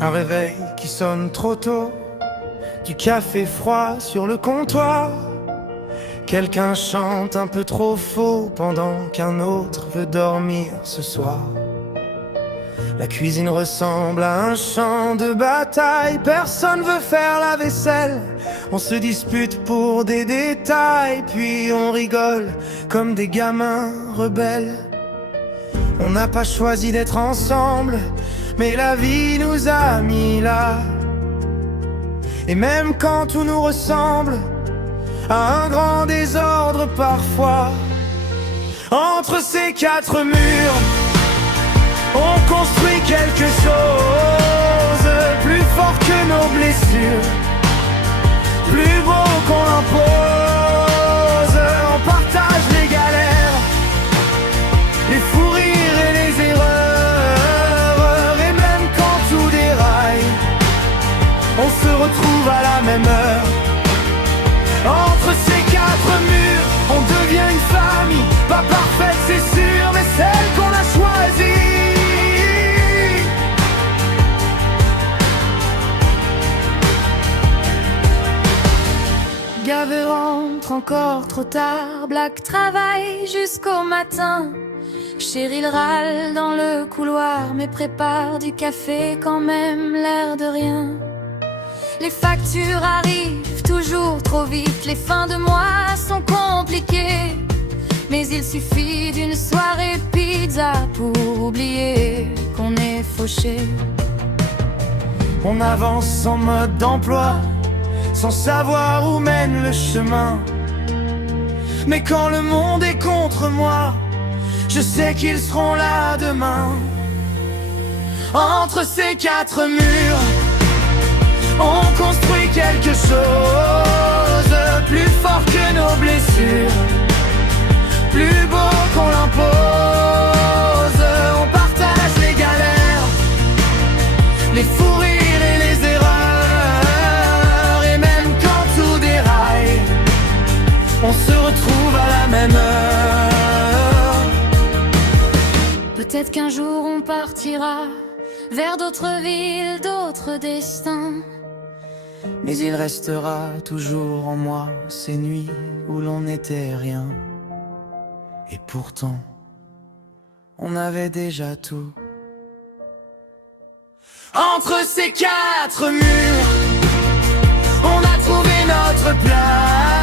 Un réveil qui sonne trop tôt, du café froid sur le comptoir. Quelqu'un chante un peu trop faux pendant qu'un autre veut dormir ce soir. La cuisine ressemble à un champ de bataille. Personne veut faire la vaisselle. On se dispute pour des détails, puis on rigole comme des gamins rebelles. On n'a pas choisi d'être ensemble, mais la vie nous a mis là. Et même quand tout nous ressemble à un grand désordre parfois, entre ces quatre murs, on construit quelque chose plus fort que nos blessures, plus beau qu'on l'impose. On partage les galères, les fous rires et les erreurs. Et même quand tout déraille, on se retrouve à la même heure. Entre ces quatre murs, on devient une famille. Pas parfaite c'est sûr, mais celle qu'on a choisie. Gavé rentre encore trop tard, Black travaille jusqu'au matin. Cheryl râle dans le couloir, mais prépare du café quand même, l'air de rien. Les factures arrivent toujours trop vite, les fins de mois sont compliquées. Mais il suffit d'une soirée pizza pour oublier qu'on est fauché. On avance en mode d'emploi, sans savoir où mène le chemin. Mais quand le monde est contre moi, je sais qu'ils seront là demain. Entre ces quatre murs, on construit quelque chose plus fort que nos blessures, plus beau qu'on l'impose. On partage les galères, les fous rires et les erreurs. Et même quand tout déraille, on se retrouve à la même heure. Peut-être qu'un jour on partira vers d'autres villes, d'autres destins. Mais il restera toujours en moi ces nuits où l'on n'était rien. Et pourtant, on avait déjà tout. Entre ces quatre murs, on a trouvé notre place.